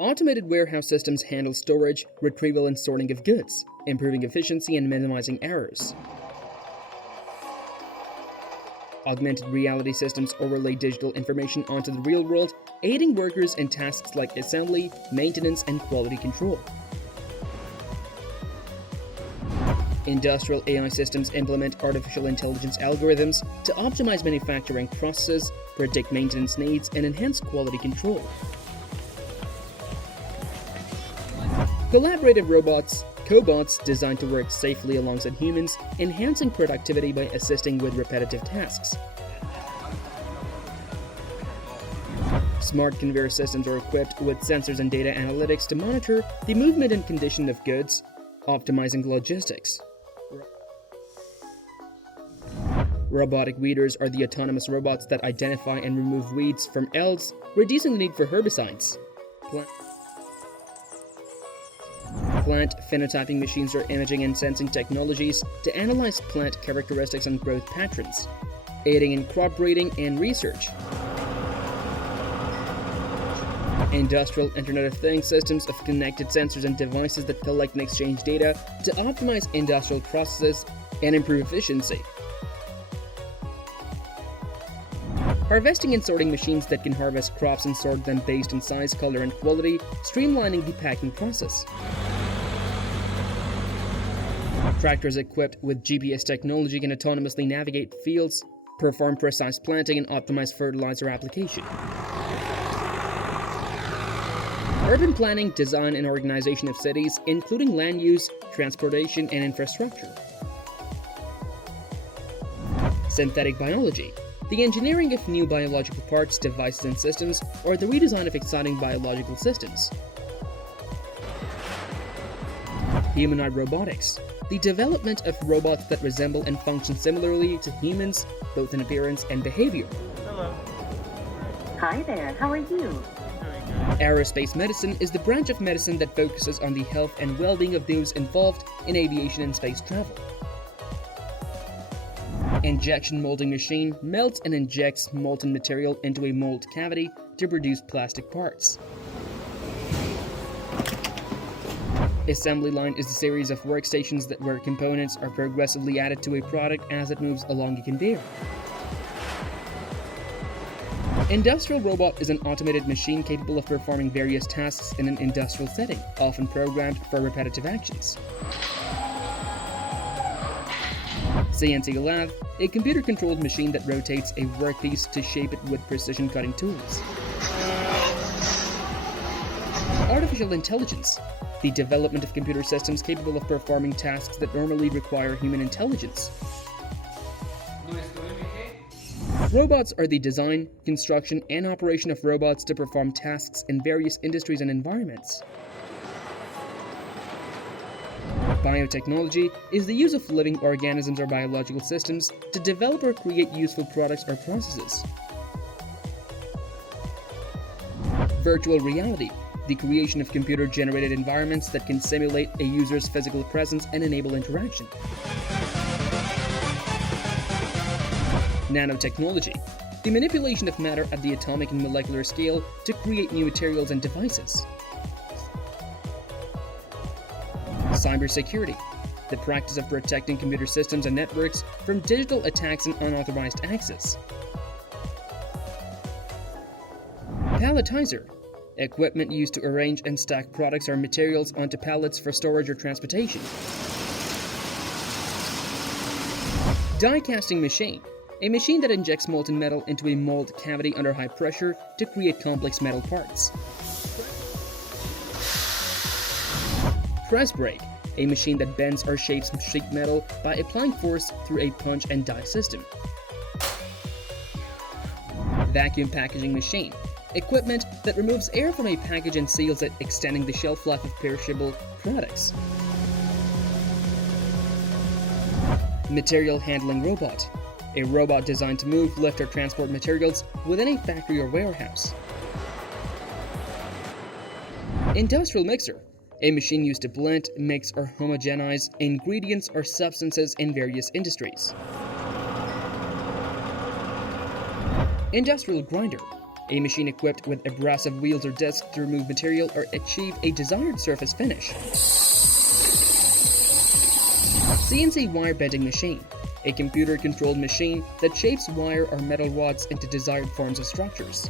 Automated warehouse systems handle storage, retrieval, and sorting of goods, improving efficiency and minimizing errors. Augmented reality systems overlay digital information onto the real world, aiding workers in tasks like assembly, maintenance, and quality control. Industrial AI systems implement artificial intelligence algorithms to optimize manufacturing processes, predict maintenance needs, and enhance quality control. Collaborative robots, cobots designed to work safely alongside humans, enhancing productivity by assisting with repetitive tasks. Smart conveyor systems are equipped with sensors and data analytics to monitor the movement and condition of goods, optimizing logistics. Robotic weeders are the autonomous robots that identify and remove weeds from fields, reducing the need for herbicides. Plant phenotyping machines are imaging and sensing technologies to analyze plant characteristics and growth patterns, aiding in crop breeding and research. Industrial Internet of Things systems of connected sensors and devices that collect and exchange data to optimize industrial processes and improve efficiency. Harvesting and sorting machines that can harvest crops and sort them based on size, color, and quality, streamlining the packing process. Tractors equipped with GPS technology can autonomously navigate fields, perform precise planting, and optimize fertilizer application. Urban planning, design, and organization of cities, including land use, transportation, and infrastructure. Synthetic biology, the engineering of new biological parts, devices, and systems, or the redesign of exciting biological systems. Humanoid robotics, the development of robots that resemble and function similarly to humans, both in appearance and behavior. Hello. Hi there, how are you? Aerospace medicine is the branch of medicine that focuses on the health and well-being of those involved in aviation and space travel. Injection molding machine melts and injects molten material into a mold cavity to produce plastic parts. Assembly line is a series of workstations where components are progressively added to a product as it moves along a conveyor. Industrial robot is an automated machine capable of performing various tasks in an industrial setting, often programmed for repetitive actions. CNC Lab, a computer-controlled machine that rotates a workpiece to shape it with precision cutting tools. Artificial intelligence, the development of computer systems capable of performing tasks that normally require human intelligence. Robots are the design, construction, and operation of robots to perform tasks in various industries and environments. Biotechnology is the use of living organisms or biological systems to develop or create useful products or processes. Virtual reality, the creation of computer-generated environments that can simulate a user's physical presence and enable interaction. Nanotechnology, the manipulation of matter at the atomic and molecular scale to create new materials and devices. Cybersecurity, the practice of protecting computer systems and networks from digital attacks and unauthorized access. Palletizer, equipment used to arrange and stack products or materials onto pallets for storage or transportation. Die casting machine, a machine that injects molten metal into a mold cavity under high pressure to create complex metal parts. Press brake, a machine that bends or shapes sheet metal by applying force through a punch and die system. Vacuum packaging machine, equipment that removes air from a package and seals it, extending the shelf life of perishable products. Material handling robot, a robot designed to move, lift, or transport materials within a factory or warehouse. Industrial mixer, a machine used to blend, mix, or homogenize ingredients or substances in various industries. Industrial grinder, A machine equipped with abrasive wheels or discs to remove material or achieve a desired surface finish. CNC wire bending machine. A computer-controlled machine that shapes wire or metal rods into desired forms of structures.